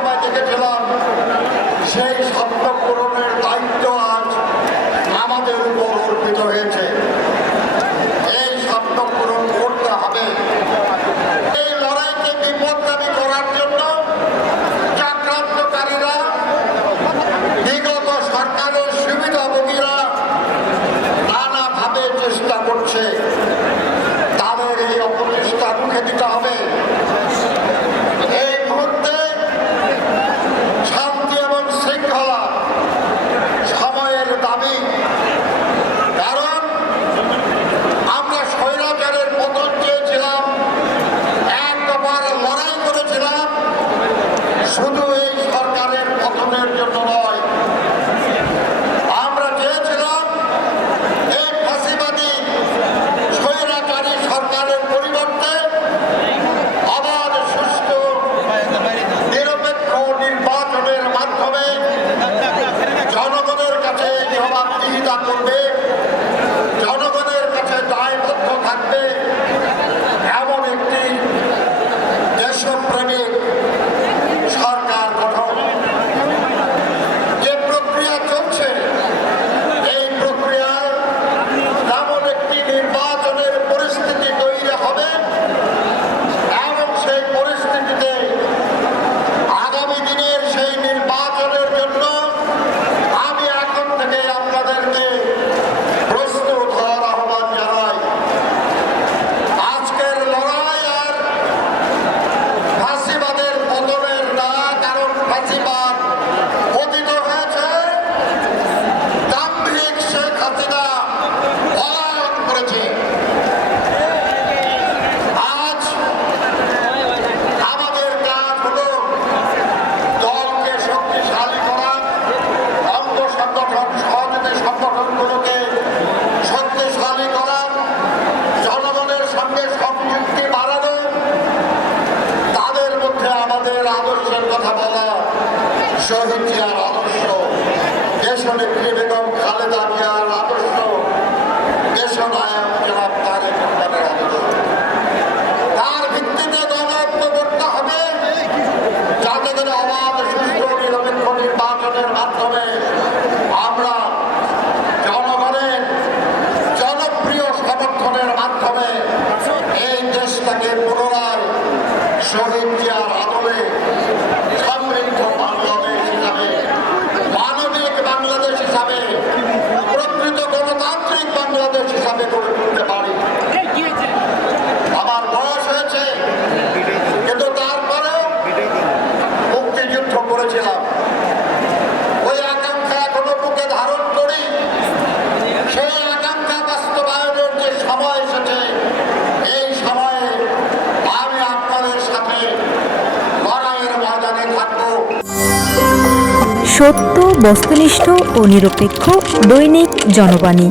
সময় দেখেছিলাম সেই স্বপ্ন পূরণের দায়িত্ব আজ আমাদের উপর অর্পিত হয়েছে। এই স্বপ্ন পূরণ করতে হবে। এই লড়াইকে বিপদগামী করার জন্য চক্রান্তকারীরা, বিগত সরকারের সুবিধাভোগীরা নানাভাবে চেষ্টা করছে। তাদের এই অপচেষ্টা রুখে দিতে হবে। এই মুহূর্তে শান্তি এবং শৃঙ্খলা সময়ের দাবি। কারণ আমরা স্বৈরাচারের পতন চেয়েছিলাম, একবার লড়াই করেছিলাম, শুধু এই সরকারের পতনের জন্য নয়। আমরা চেয়েছিলাম এই ফাঁসিবাদী স্বৈরাচারী সরকারের পরিবর্তে আবার সুষ্ঠু নিরপেক্ষ নির্বাচনের মাধ্যমে জনগণের কাছে জবাবদিহিতা করবে, জনগণের কাছে দায়বদ্ধ থাকবে, এমন একটি দেশপ্রেমিক সরকার গঠন। যে প্রক্রিয়া চলছে, এই প্রক্রিয়ায় এমন একটি নির্বাচনের পরিস্থিতি তৈরি হবে এবং সেই পরিস্থিতিতে আগামী দিনের সেই নির্বাচনের জন্য আমি এখন থেকে আপনাদেরকে প্রস্তুত হওয়ার আহ্বান জানাই। আজকের লড়াই আর ফাঁসিবাদের পতনের না, কারণ ফাঁসিবাদ পতিত হয়েছে, দাম্ভিক শেখ হাসিনা পলায়ন করেছে। আজ আমাদের কাজ হলো দলকে শক্তিশালী করা, অঙ্গ সংগঠন সহযোগী সংগঠনগুলোকে শক্তিশালী করা, জনগণের সঙ্গে সংযুক্তি বাড়ানো, তাদের মধ্যে আমাদের আদর্শের কথা বলা, শহীদ জিয়ার আদর্শ, দেশনেত্রী বেগম খালেদা জিয়ার আদর্শ, দেশনায়ক জনাব তারেক রহমানের আদর্শ। তার ভিত্তিতে দলত্ব করতে হবে, যাতে করে অবাধ সুষ্ঠু নিরপেক্ষ নির্বাচনের মাধ্যমে আমরা জনগণের জনপ্রিয় সমর্থনের মাধ্যমে এই দেশটাকে পুনরায় শহীদ জিয়ার আদলে সমৃদ্ধ বাংলাদেশ হিসাবে, মানবিক বাংলাদেশ হিসাবে, প্রকৃত গণতান্ত্রিক বাংলাদেশ হিসাবে গড়ে তুলতে পারি। আমার বয়স হয়েছে, কিন্তু তারপরেও মুক্তিযুদ্ধ করেছিলাম। ওই আকাঙ্ক্ষা এখনো বুকে ধারণ করি। সেই আকাঙ্ক্ষা বাস্তবায়নের যে সময় এসেছে, এই সময়ে আমি আপনাদের সাথে লড়াইয়ের ময়দানে থাকবো। সত্য, বস্তুনিষ্ঠ ও নিরপেক্ষ দৈনিক জনবাণী।